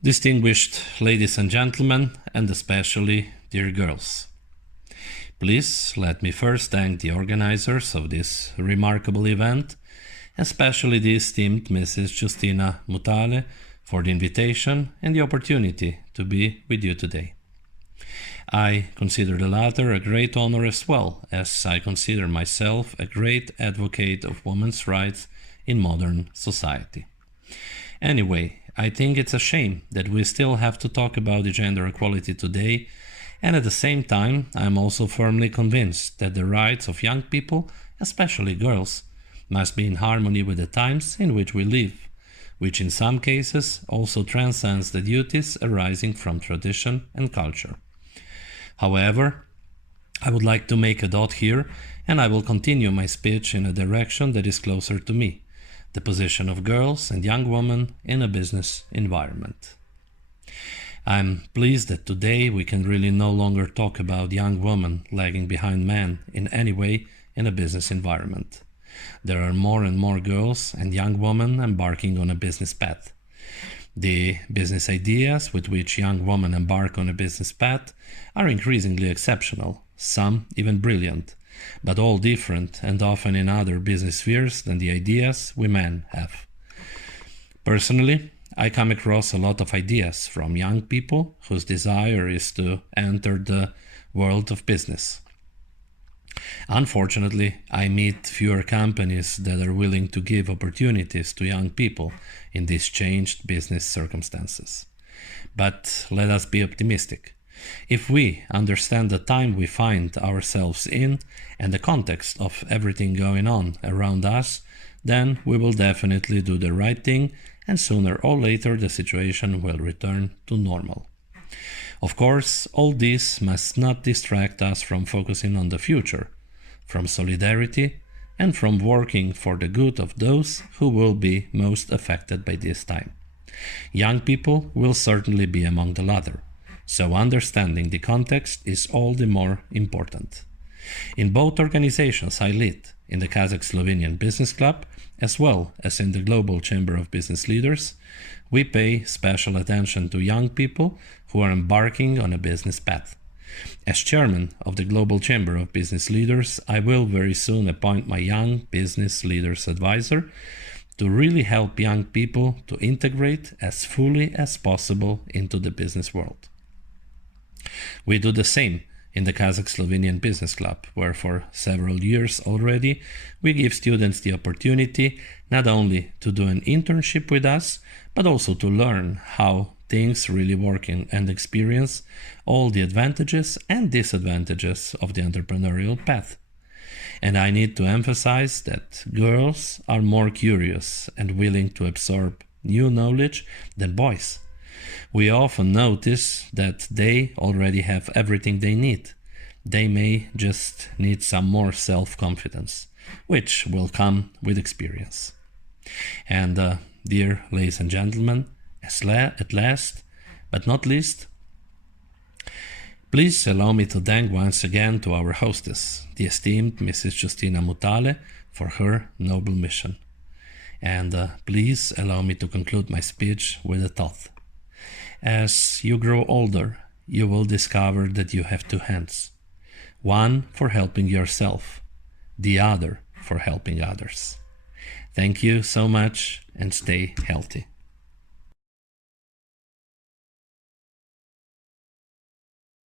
Distinguished ladies and gentlemen, and especially dear girls. Please let me first thank the organizers of this remarkable event, especially the esteemed Mrs. Justina Mutale, for the invitation and the opportunity to be with you today. I consider the latter a great honor as well, as I consider myself a great advocate of women's rights in modern society. Anyway, I think it's a shame that we still have to talk about the gender equality today, and at the same time, I'm also firmly convinced that the rights of young people, especially girls, must be in harmony with the times in which we live, which in some cases also transcends the duties arising from tradition and culture. However, I would like to make a dot here, and I will continue my speech in a direction that is closer to me, the position of girls and young women in a business environment. I'm pleased that today we can really no longer talk about young women lagging behind men in any way in a business environment. There are more and more girls and young women embarking on a business path. The business ideas with which young women embark on a business path are increasingly exceptional, some even brilliant, but all different and often in other business spheres than the ideas we men have. Personally, I come across a lot of ideas from young people whose desire is to enter the world of business. Unfortunately, I meet fewer companies that are willing to give opportunities to young people in these changed business circumstances. But let us be optimistic. If we understand the time we find ourselves in and the context of everything going on around us, then we will definitely do the right thing, and sooner or later the situation will return to normal. Of course, all this must not distract us from focusing on the future, from solidarity, and from working for the good of those who will be most affected by this time. Young people will certainly be among the latter, so understanding the context is all the more important. In both organizations I lead, in the Kazakh-Slovenian Business Club, as well as in the Global Chamber of Business Leaders, we pay special attention to young people who are embarking on a business path. As chairman of the Global Chamber of Business Leaders, I will very soon appoint my Young Business Leaders Advisor to really help young people to integrate as fully as possible into the business world. We do the same in the Kazakh-Slovenian Business Club, where for several years already we give students the opportunity not only to do an internship with us, but also to learn how things really work and experience all the advantages and disadvantages of the entrepreneurial path. And I need to emphasize that girls are more curious and willing to absorb new knowledge than boys. We often notice that they already have everything they need. They may just need some more self-confidence, which will come with experience. And dear ladies and gentlemen, at last, but not least, please allow me to thank once again to our hostess, the esteemed Mrs. Justina Mutale, for her noble mission. And please allow me to conclude my speech with a thought. As you grow older, you will discover that you have two hands. One for helping yourself, the other for helping others. Thank you so much and stay healthy.